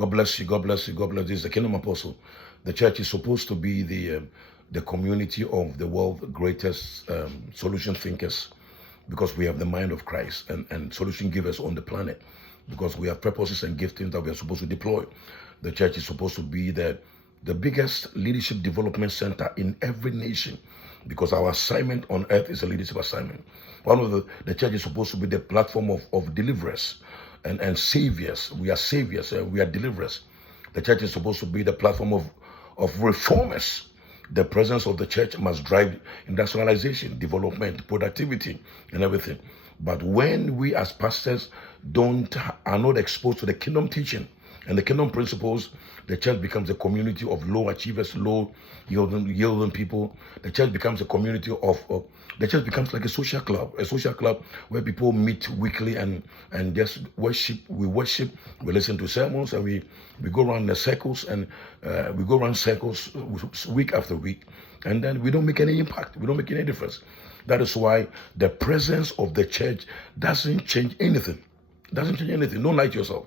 God bless you. God bless you. God bless you. This is the Kingdom Apostle. The church is supposed to be the community of the world's greatest solution thinkers, because we have the mind of Christ and solution givers on the planet, because we have purposes and giftings that we are supposed to deploy. The church is supposed to be the biggest leadership development center in every nation, because our assignment on earth is a leadership assignment. One of the church is supposed to be the platform of deliverers and saviors. We are saviors and we are deliverers. The church is supposed to be the platform of reformers. The presence of the church must drive industrialization, development, productivity, and everything. But when we as pastors are not exposed to the kingdom teaching and the kingdom principles, the church becomes a community of low achievers, low yielding people. The church becomes a community the church becomes like a social club where people meet weekly and just worship. We worship, we listen to sermons, and we go around the circles, and we go around circles week after week, and then we don't make any impact. We don't make any difference. That is why the presence of the church doesn't change anything. Doesn't change anything. Don't lie to yourself.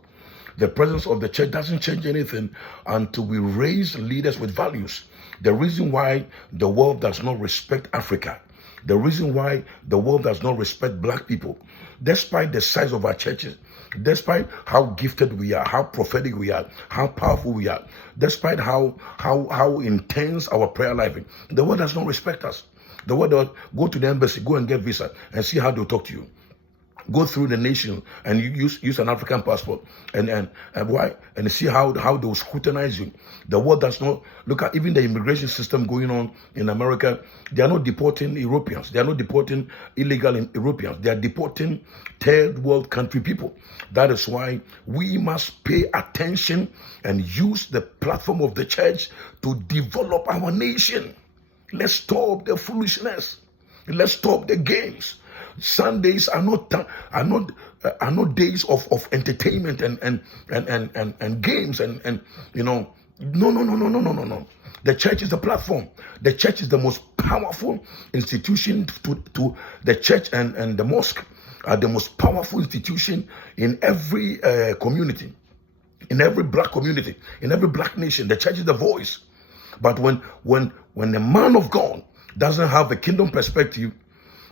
The presence of the church doesn't change anything until we raise leaders with values. The reason why the world does not respect Africa, the reason why the world does not respect black people, despite the size of our churches, despite how gifted we are, how prophetic we are, how powerful we are, despite how intense our prayer life is, the world does not respect us. The world does. Go to the embassy, go and get visa, and see how they'll talk to you. Go through the nation and you use an African passport and why, and see how they will scrutinize you. The world does not look at even the immigration system going on in America. They are not deporting Europeans. They are not deporting illegal Europeans. They are deporting third world country people. That is why we must pay attention and use the platform of the church to develop our nation. Let's stop the foolishness. Let's stop the games. Sundays are not days of entertainment and games and no. The church is the platform. The church is the most powerful institution. To the church and the mosque are the most powerful institution in every community, in every black community, in every black nation. The church is the voice. But when a man of God doesn't have a kingdom perspective,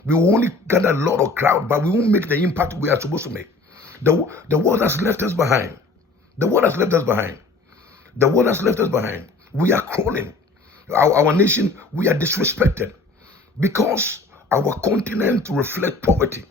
we will only gather a lot of crowd, but we won't make the impact we are supposed to make. The world has left us behind. The world has left us behind. The world has left us behind. We are crawling. Our nation, we are disrespected because our continent reflects poverty.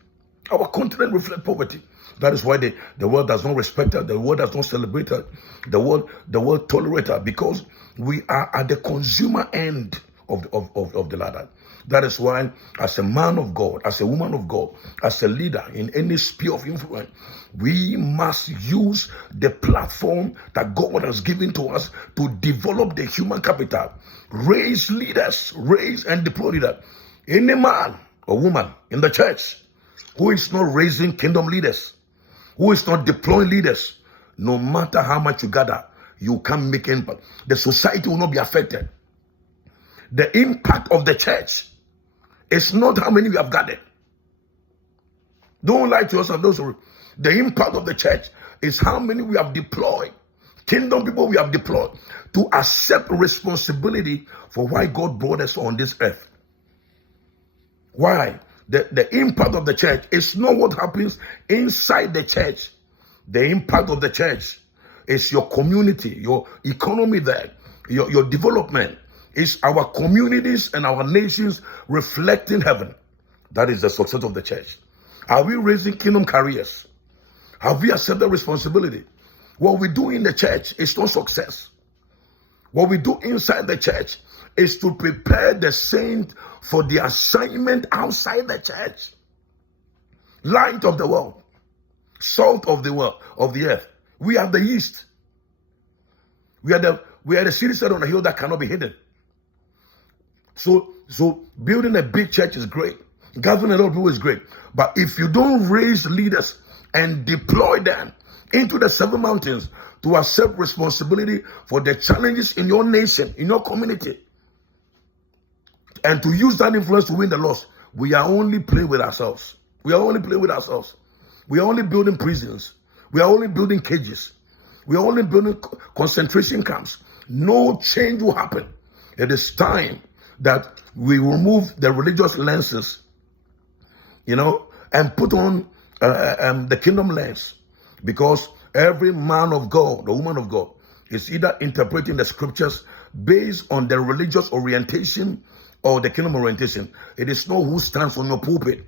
Our continent reflects poverty. That is why the world does not respect us. The world does not celebrate us. The world tolerates us because we are at the consumer end of the ladder. That is why, as a man of God, as a woman of God, as a leader in any sphere of influence, we must use the platform that God has given to us to develop the human capital, raise leaders, raise and deploy leaders. Any man or woman in the church who is not raising kingdom leaders, who is not deploying leaders, no matter how much you gather, you can't make impact. The society will not be affected. The impact of the church is not how many we have gathered. Don't lie to yourself. The impact of the church is how many we have deployed. Kingdom people we have deployed to accept responsibility for why God brought us on this earth. Why? The impact of the church is not what happens inside the church. The impact of the church is your community, your economy there, your development. Is our communities and our nations reflecting heaven. That is the success of the church. Are we raising kingdom careers? Have we accepted responsibility? What we do in the church is not success. What we do inside the church is to prepare the saint for the assignment outside the church. Light of the world, salt of the world, of the earth. We are the yeast. We are the city set on a hill that cannot be hidden. So building a big church is great. Gathering a lot of people is great. But if you don't raise leaders and deploy them into the 7 mountains to accept responsibility for the challenges in your nation, in your community, and to use that influence to win the loss, we are only playing with ourselves. We are only playing with ourselves. We are only building prisons. We are only building cages. We are only building concentration camps. No change will happen. It is time that we remove the religious lenses, and put on the kingdom lens. Because every man of God, the woman of God, is either interpreting the scriptures based on the religious orientation or the kingdom orientation. It is not who stands on your pulpit.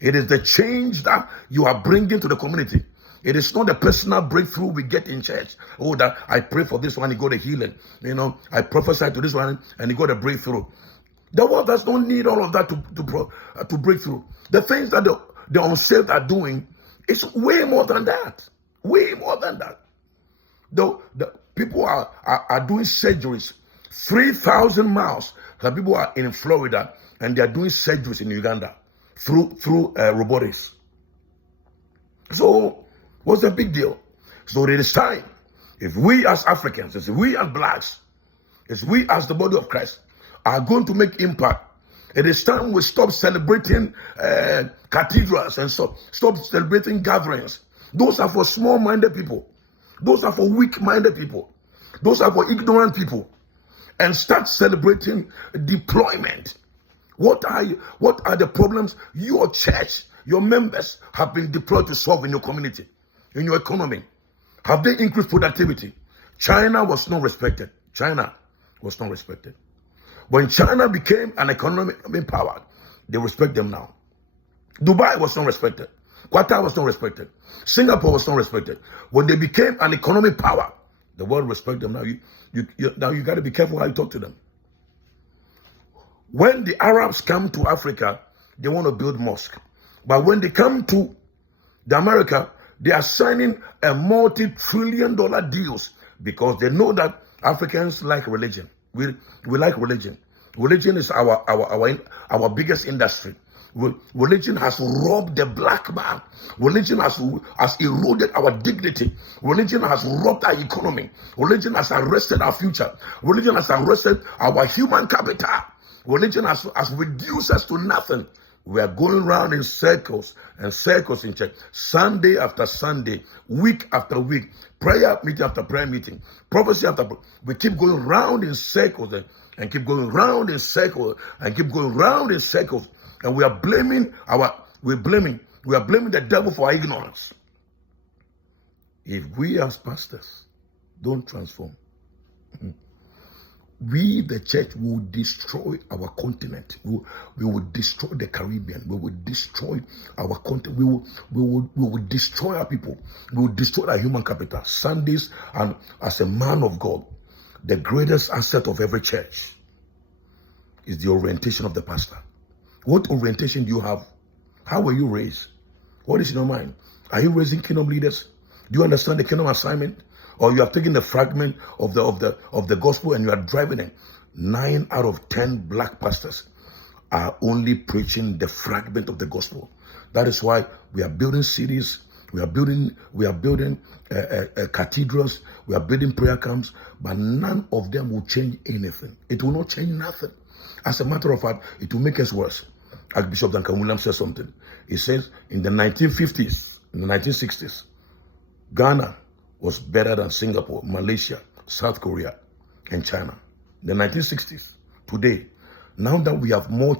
It is the change that you are bringing to the community. It is not the personal breakthrough we get in church. Oh, that I pray for this one, he got a healing. I prophesy to this one and he got a breakthrough. The world does not need all of that to break through. The things that the unsaved are doing is way more than that. Way more than that. The people are doing surgeries 3,000 miles. Some people are in Florida and they are doing surgeries in Uganda through robotics. So what's the big deal? So it is time, if we as Africans, if we as blacks, if we as the body of Christ are going to make impact, it is time we stop celebrating cathedrals and stop celebrating gatherings. Those are for small-minded people. Those are for weak-minded people. Those are for ignorant people. And start celebrating deployment. What are the problems your church, your members have been deployed to solve in your community, in your economy? Have they increased productivity? China was not respected. China was not respected. When China became an economic power, they respect them now. Dubai was not respected. Qatar was not respected. Singapore was not respected. When they became an economic power, the world respect them now. Now you got to be careful how you talk to them. When the Arabs come to Africa, they want to build mosque. But when they come to the America, they are signing a multi-trillion-dollar deals because they know that Africans like religion. We like religion. Religion is our biggest industry. Religion has robbed the black man. Religion has eroded our dignity. Religion has robbed our economy. Religion has arrested our future. Religion has arrested our human capital. Religion has reduced us to nothing. We are going around in circles and circles in church, Sunday after Sunday, week after week, prayer meeting after prayer meeting, prophecy after prophecy. We keep going round in circles and keep going round in circles and keep going round in circles. And we are blaming the devil for our ignorance. If we as pastors don't transform, we, the church, will destroy our continent. We will destroy the Caribbean. We will destroy our continent. We will destroy our people. We will destroy our human capital. Sundays, and as a man of God, the greatest asset of every church is the orientation of the pastor. What orientation do you have? How were you raised? What is in your mind? Are you raising kingdom leaders? Do you understand the kingdom assignment? Or you have taken the fragment of the gospel and you are driving it? 9 out of 10 black pastors are only preaching the fragment of the gospel. That is why we are building cities, we are building cathedrals, we are building prayer camps, but none of them will change anything. It will not change nothing. As a matter of fact, it will make us worse. Archbishop Duncan Williams said something. He says in the 1950s, in the 1960s, Ghana was better than Singapore, Malaysia, South Korea, and China. The 1960s. Today, now that we have more